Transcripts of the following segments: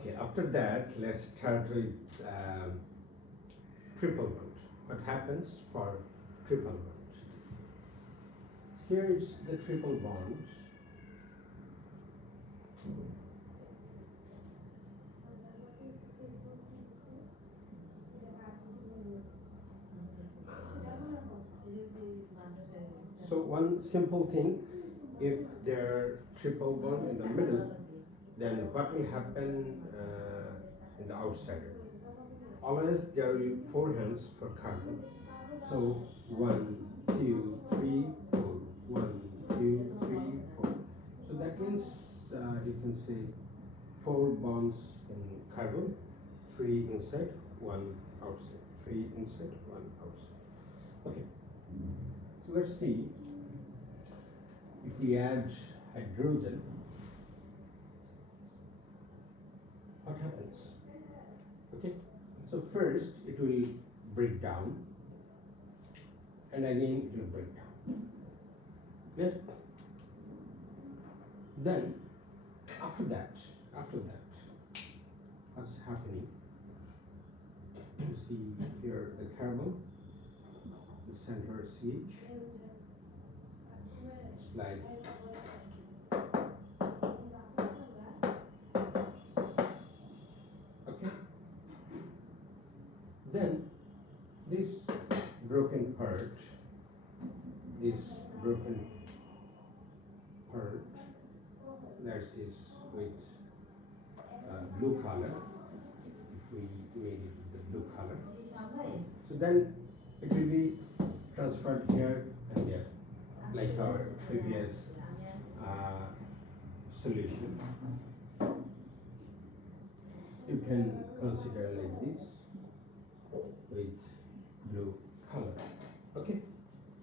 Okay, after that, let's start with triple bond. What happens for triple bond? Here is the triple bond. So one simple thing, if there are triple bond in the middle, then what will happen in the outsider? Always there will be 4 hands for carbon. So 1, 2, 3, 4. 1, 2, 3, 4. So that means you can say 4 bonds in carbon, 3 inside, 1 outside. 3 inside, 1 outside. Okay. So let's see if we add hydrogen, what happens? Okay. So first it will break down, and again it will break down. Yes. Then after that, what's happening? You see here the carbon, the center CH. It's like okay. Then this broken part, that is with blue color. If we made it with the blue color, so then it will be transferred here and there, like our previous solution. You can consider like this with blue color. Okay,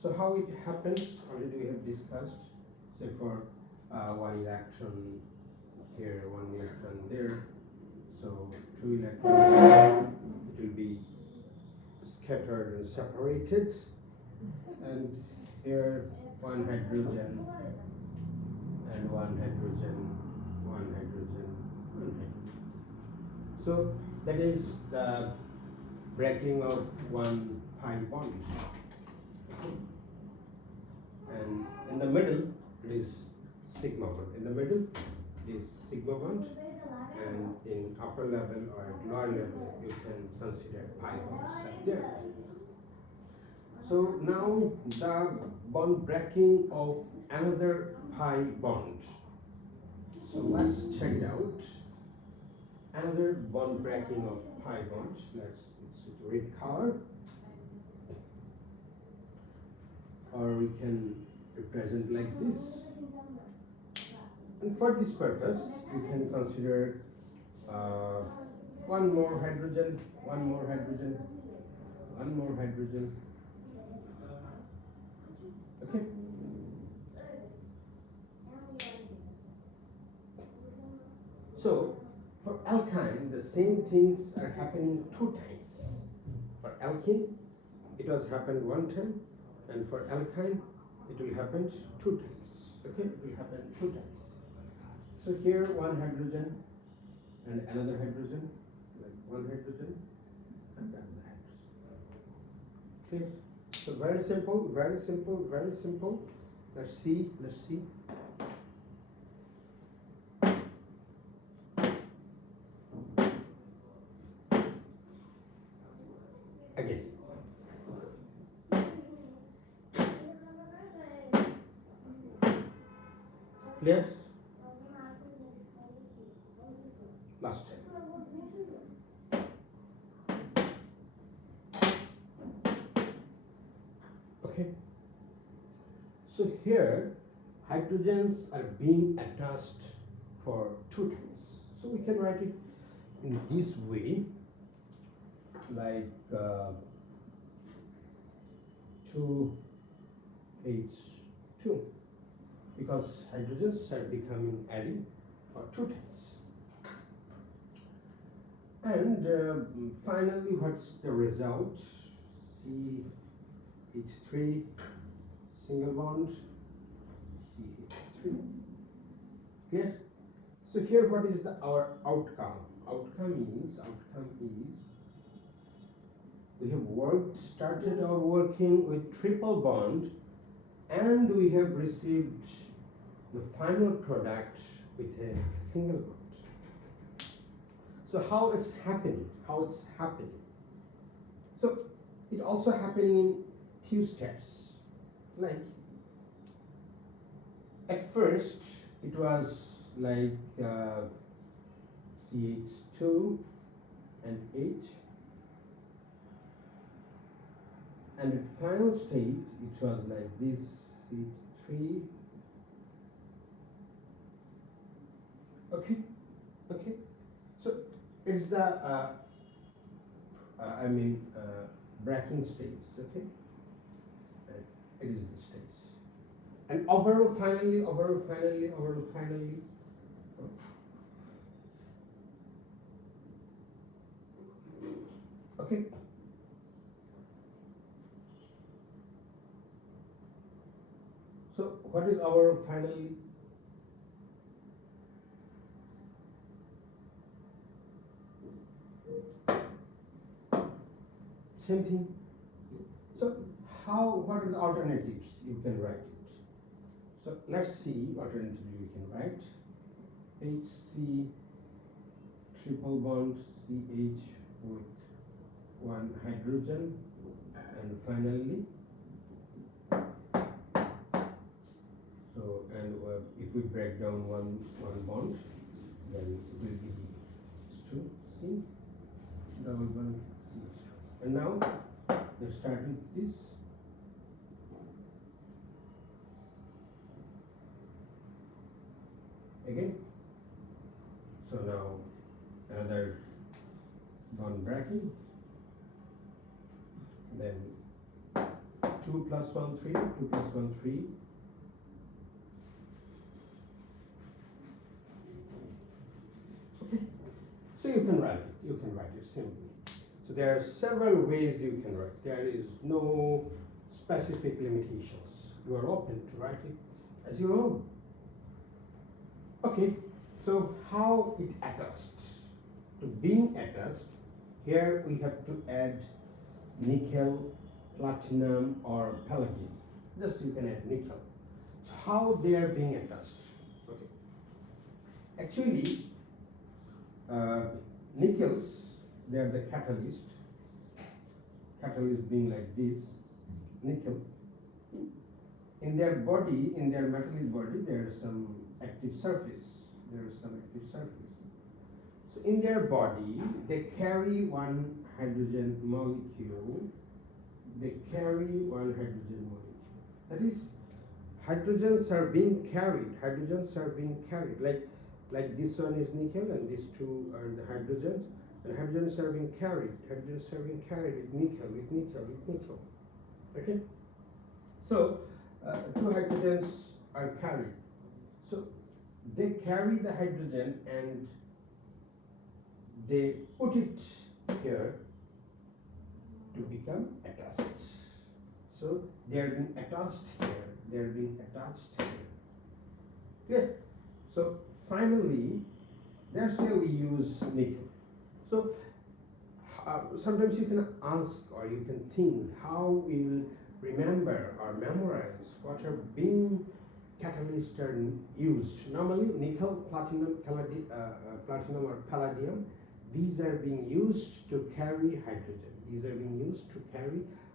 so how it happens already we have discussed. Say for 1 electron here, 1 electron there, so 2 electrons, it will be scattered and separated, and here 1 hydrogen and 1 hydrogen, 1 hydrogen, 1 hydrogen. So that is the breaking of 1 pi bond. Okay. And in the middle it is sigma bond. In the middle it is sigma bond, and in upper level or at lower level you can consider pi bonds right there. So now the bond breaking of another pi bond. So let's check it out. Another bond breaking of pi bond. It's red color, or we can represent like this. And for this purpose, we can consider 1 more hydrogen, 1 more hydrogen, 1 more hydrogen. Okay. So for alkyne, the same things are happening 2 times. For alkene, it was happened 1 time, and for alkyne, it will happen 2 times. Okay, it will happen 2 times. So here 1 hydrogen and another hydrogen, like 1 hydrogen and another hydrogen. Okay, so very simple, very simple, very simple. Let's see. Again. Clear? Last time. Okay. So here hydrogens are being attached for 2 times. So we can write it in this way, like 2H2, because hydrogens are becoming added for 2 times. And finally, what's the result? CH3 single bond, CH3. Clear? So here, what is our outcome? outcome is we have started our working with triple bond, and we have received the final product with a single bond. So how it's happening? So it also happening in few steps. Like at first it was like CH2 and H, and at final stage it was like this CH3. Okay. So it's the bracking states. Okay, it is the states, and overall finally. Okay. So what is our finally? Same thing. So what are the alternatives? You can write it. So let's see alternatively we can write HC triple bond CH with one hydrogen, and finally if we break down one bond, then it will be H2C double bond CH2. And now let's start with this. Again. So now another bond bracking. Then 2 plus 1 3, 2 plus 1 3. Okay. So you can write it simply. So there are several ways you can write. There is no specific limitations. You are open to write it as your own. Okay, so how it attests? To being attest, here we have to add nickel, platinum, or palladium. Just you can add nickel. So how they are being attached? Okay. Actually, nickels, they are the catalyst. Catalyst being like this, nickel. In their body, in their metallic body, there is some active surface. So in their body, they carry one hydrogen molecule. That is, hydrogens are being carried. Like this one is nickel, and these two are the hydrogens. And hydrogens are being carried. With nickel. Okay. So two hydrogens are carried. So they carry the hydrogen and they put it here to become attached. So they are being attached here. Clear? So finally, that's where we use nickel. So sometimes you can ask or you can think how we'll remember or memorize what are being catalysts are used. Normally nickel, platinum or palladium, these are being used to carry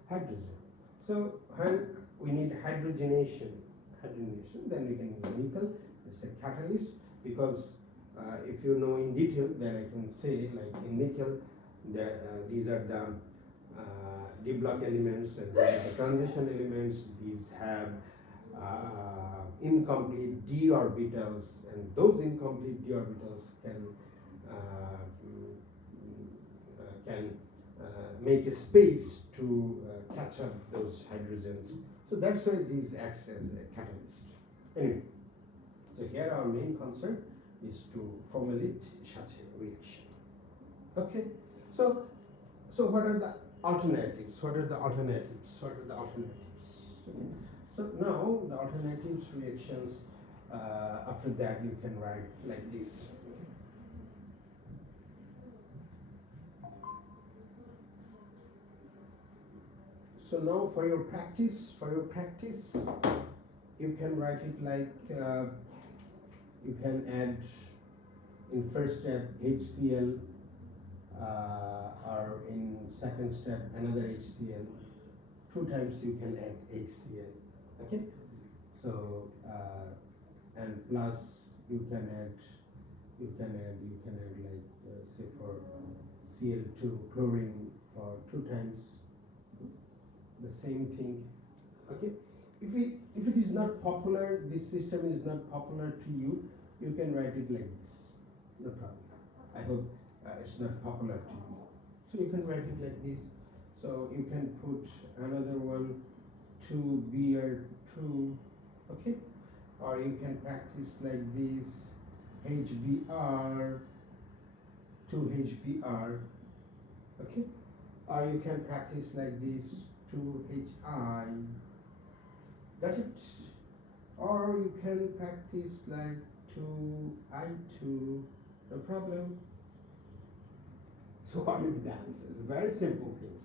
hydrogen. So when we need hydrogenation, then we can use nickel. It's a catalyst, because if you know in detail, then I can say, like in nickel, these are the d block elements, and these are the transition elements. These have incomplete d orbitals, and those incomplete d orbitals can make a space to catch up those hydrogens. So that's why these acts as a catalyst. Anyway, so here our main concern is to formulate such a reaction. Okay, so what are the alternatives? Okay. So now the alternatives reactions, after that you can write like this. So now for your practice, you can write it like you can add in first step HCl or in second step another HCl. 2 times you can add HCl. Okay. So and plus you can add like say for Cl2 chlorine for 2 times. The same thing. Okay. If it is not popular, this system is not popular to you, you can write it like this. No problem. I hope it's not popular to you. So you can write it like this. So you can put another one 2Br2. Okay. Or you can practice like this HBr 2HBr. Okay. Or you can practice like this 2HI. Got it? Or you can practice like 2I2. No problem. So what will be the answer? Very simple things.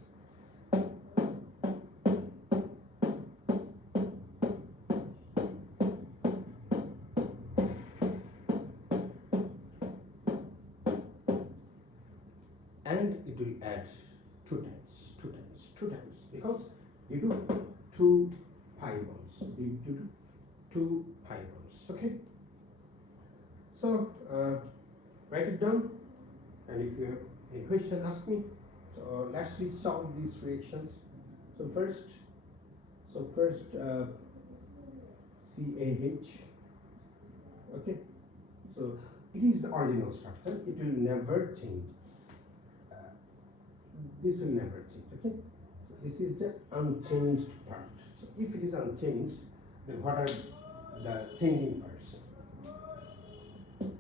And it will add 2 times, because you do 2 pi bonds. You do 2 pi bonds. Okay. So write it down, and if you have any question, ask me. So let's solve these reactions. So first CAH. Okay. So it is the original structure. It will never change. This will never change. Okay. So this is the unchanged part. So if it is unchanged, then what are the changing parts?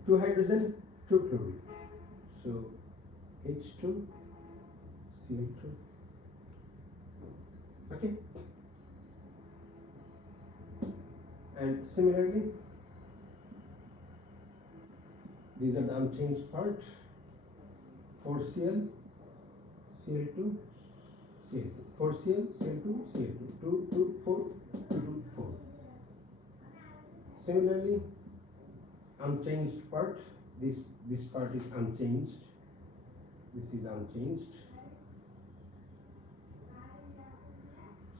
2 hydrogen, 2 chlorine. So H2, Cl2. Okay. And similarly, these are the unchanged part. 4Cl, Cl2, Cl2. 4Cl, Cl2, Cl2. 2, 2, 4, 2, 2, 4. Similarly, unchanged part. This part is unchanged. This is unchanged.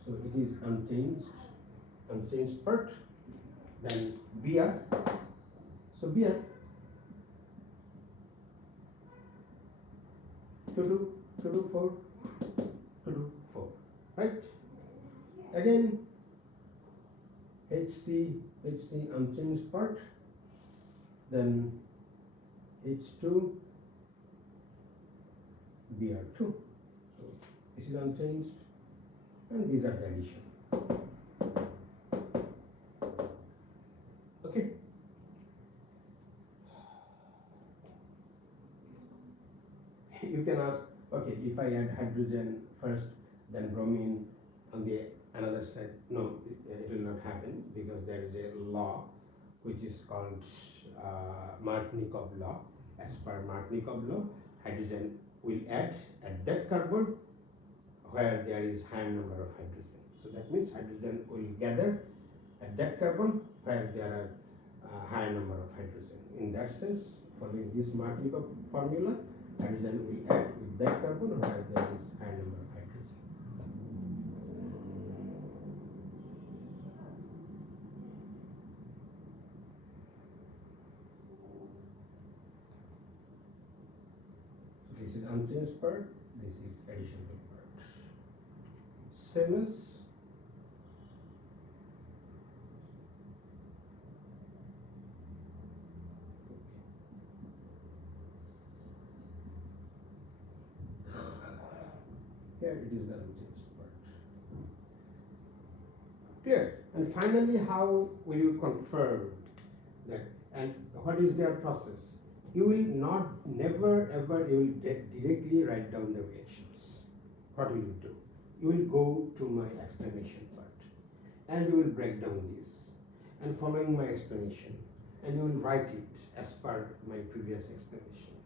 So it is unchanged part. Then Br. So Br 2, 2, 4, 2, 4. Right? Again, HC unchanged part. Then H2 Br2. So this is unchanged, and these are the addition. Okay. You can ask, okay, if I add hydrogen first, then bromine on the another side. No, it will not happen, because there is a law which is called Martnikov law. As per Martnikov law, hydrogen will add at that carbon where there is higher number of hydrogen. So that means hydrogen will gather at that carbon where there are higher number of hydrogen. In that sense, following this Martnikov formula, hydrogen will add with that carbon where there is higher number of hydrogen. This is unchanged part, this is additional part. Same as here it is the unchanged part. Clear? And finally, how will you confirm that? And what is their process? You will never ever you will directly write down the reactions. What will you do? You will go to my explanation part, and you will break down this, and following my explanation, and you will write it as per my previous explanation,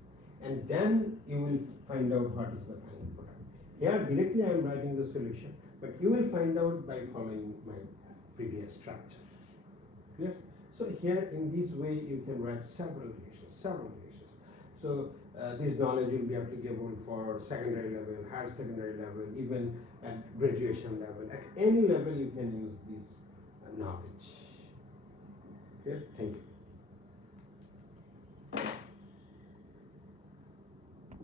and then you will find out what is the final product. Here directly I am writing the solution, but you will find out by following my previous structure. Clear? So here in this way you can write several reactions. So this knowledge will be applicable for secondary level, higher secondary level, even at graduation level. At any level you can use this knowledge. Clear? Thank you.